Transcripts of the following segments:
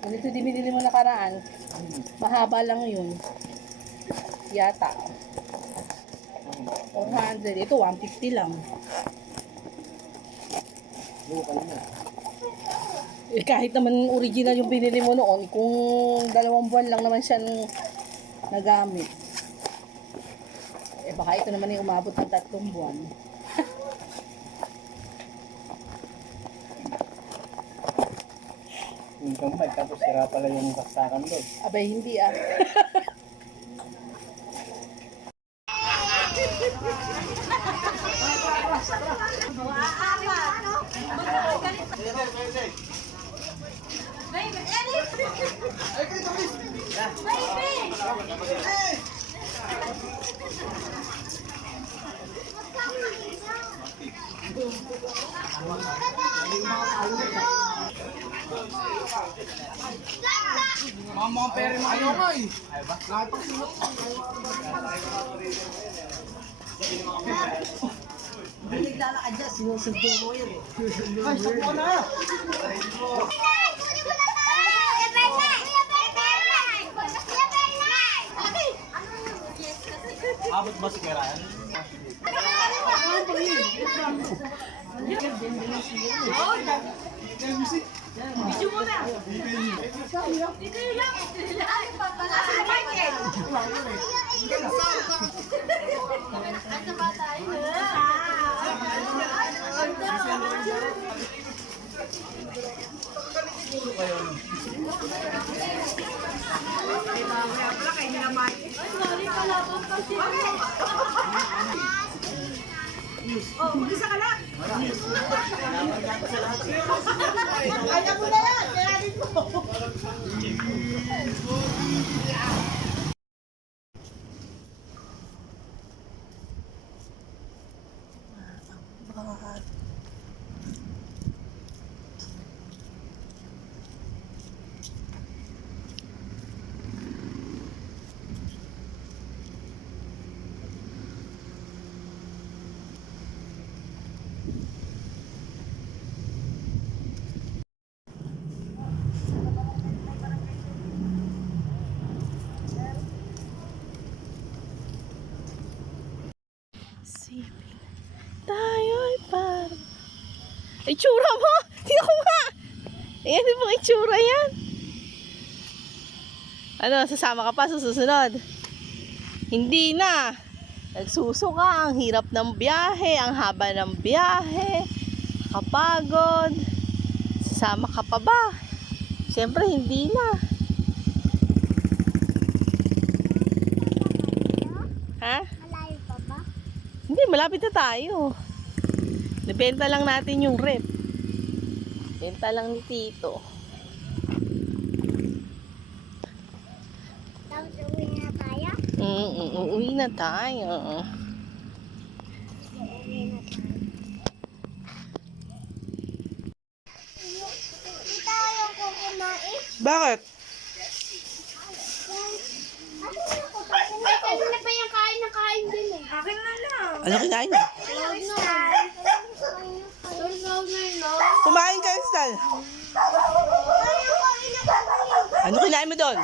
Ganito din binili mo nakaraan. Mahaba lang yun. Yata. 400. Ito, 150 lang. Eh, kahit naman original yung binili mo noon, kung 2 buwan lang naman siya nagamit. Eh, baka ito naman yung umabot ng 3 buwan. Yung kamay, tapos sira pala yung baksakan doon. Abay, hindi ah. Mama, pere mo ayaw nga eh. Naglalakad dyan, sinusundo mo yun eh. Ay, sakto na! Abot ba si Kerayan? Video mo na! Video lang! Ay, papalasa Michael! Ano ba tayo? Oh, mag-isa ka lang! Kaya mo na yan! Kaya mo! Sipin tayo'y parang... Itsura mo! Tingnan ko nga! Ayan din pong itsura yan. Ano, sasama ka pa sa susunod? Hindi na. Nagsusuka, ang hirap ng biyahe, ang haba ng biyahe, kapagod. Sasama ka pa ba? Siyempre, hindi na. Ha? Malayo pa ba? Hindi, malapit na tayo. Nabenta lang natin yung rep. Benta lang ni Tito. Tapos uwi na tayo? Uuwi na tayo. Uwi na tayo. Hindi tayo kukumain. Bakit? Kanina pa yung kain na kain din eh. Akin na lang. Ano kinain niya? Tulog na. Tulog na no? Kumain ka, Stal. Ano kinain mo doon?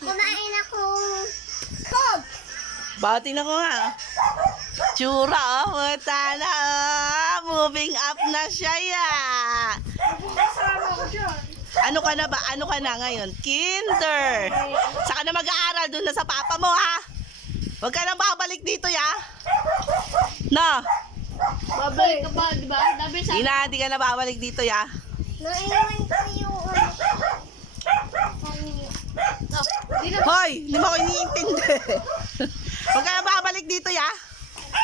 Kumain ako. Pog! Bati na ko nga. Tsura, oh. Puta na, oh. Moving up na siya, ya. Ano ka na ba? Ano ka na ngayon? Kinder. Saka na mag-aaral doon na sa papa mo, ha? Huwag ka nang babalik dito, ya. No. Babalik ka ba, di ba? Dabi sa... Hindi ka na babalik dito, ya. Naiwan ko yung Hoy, hindi mo ko iniintindi. Huwag ka na babalik dito, ya.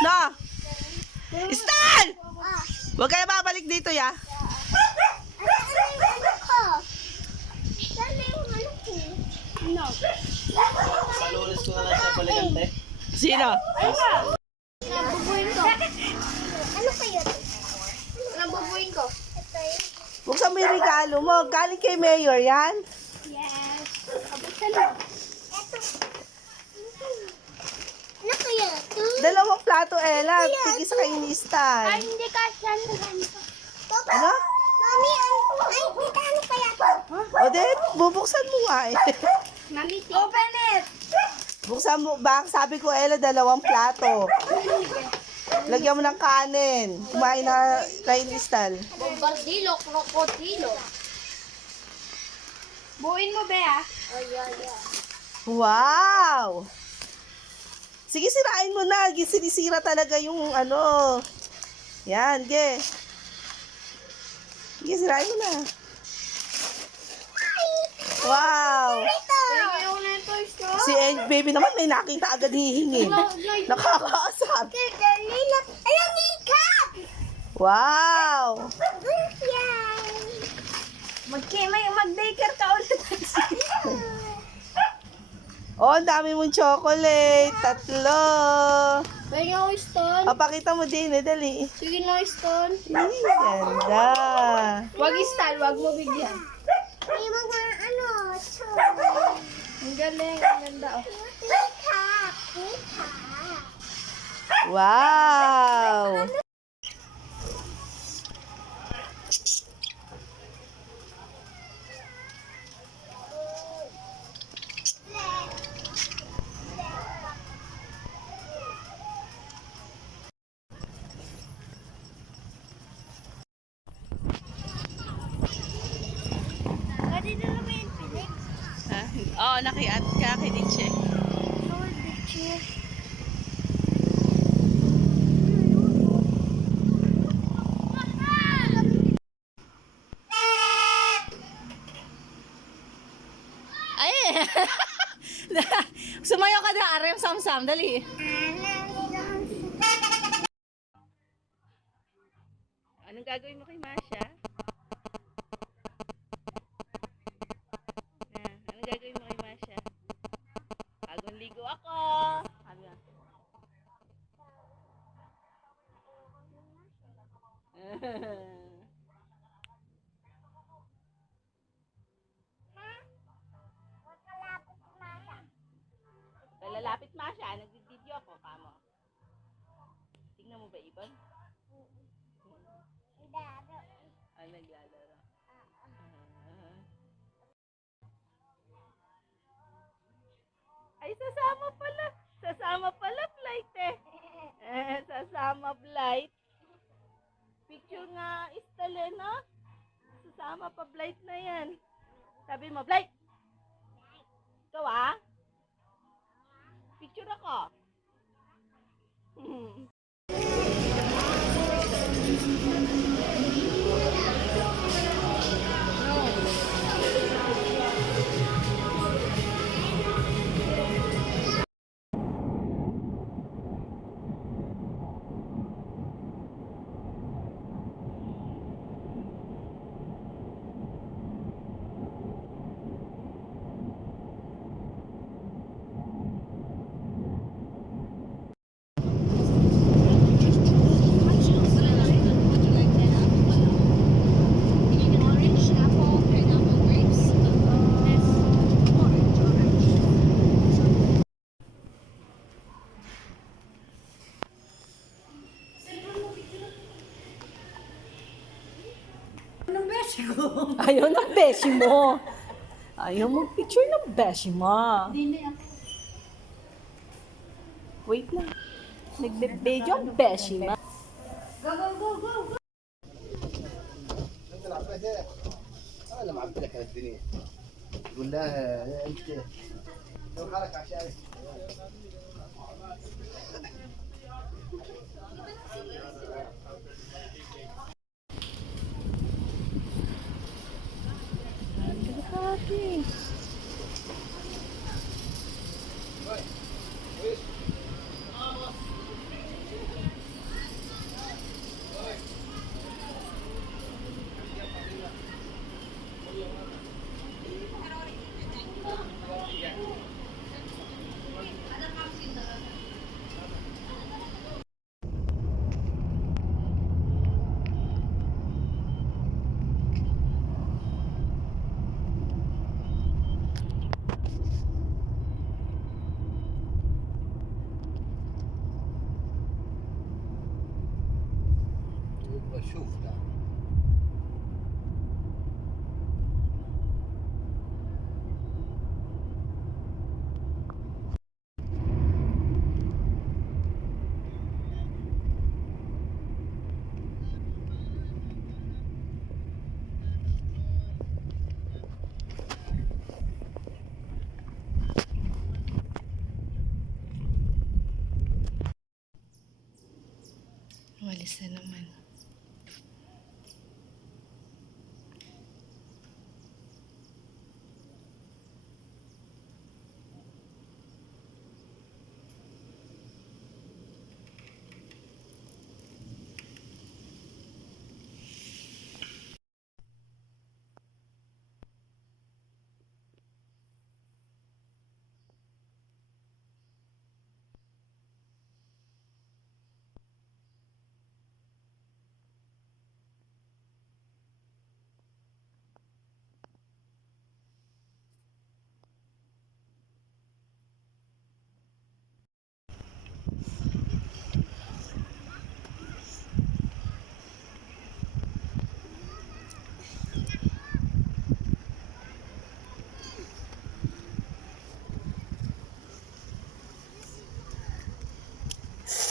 No. Stan! Huwag ka na babalik dito, ya. ano ko? Saan yung ano ko? No. Sa lunes ko na lang sa baligante. Sino? Nabubuhin ko. Ano kayo? Nabubuhin ko. Ito yun. Buksan mo yung regalo mo. Galing kay Mayor yan. Yes. Abuksan mo. Ito. Ano kaya ito? 2 plato, Ella. Tigis sa kay Nistan. Ay, hindi ka siya na ganito. Ano? Mami, ay, tita, ano kaya ito? O, then, bubuksan mo nga eh. Mami, open it! Buksan mo. Bak, sabi ko, Ella, 2 plato. Lagyan mo ng kanin. Kumain na kay Nistan. Bombardilo, krokodilo. Buuin mo, Bea. Oh, yeah. Wow! Sige, sirain mo na. Sinisira talaga yung ano. Yan, ge. Sige, sirain mo na. Wow! Ayaw na ito, ito. Si baby naman may nakita agad hihingi. Nakakaasar. Alam ni Kat! Wow! Yan. Mag-daycare ka ulit. Oh, ang dami mong chocolate. 3. Pwede ako stone. Papakita mo din, dali. Sige na, stone. Ganda. Wag style, wag mo bigyan. May mga ano, Ang galing, ang ganda oh. Kita. Wow! Pwede na naman yung Felix. Ha? Oo, kakinig siya. Lord, bitch. Ay! Sumayo ka na, Arem Samsam. Dali. Anong gagawin mo kay Masha? Anong gagawin mo kay Masha? Bagong ligo ako. Sabi nga. Lalapit Masha, nag-video ako. Kamo. Tingnan mo ba ibon? Ah, naglalaro. Ay, sasama pala. Sasama pala flight eh. Sasama flight. Picture nga istale, no? Sasama pa flight na yan. Sabi mo, flight! Ikaw ah? Picture ako. Ayaw ng beshi mo. Ayaw mo picture ng beshi mo. Wait lang. Nagbe-video ang beshi mo. انا معبي لك الدنيا قول لها انت لو حالك عشان Happy. يبغى يشوف ده. Walis na naman.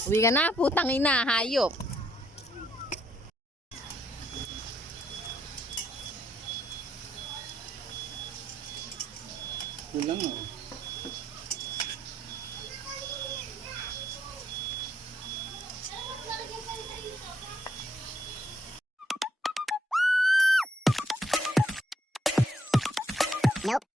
Uwi ka na, putang ina, hayop. Kulang oh. Nope.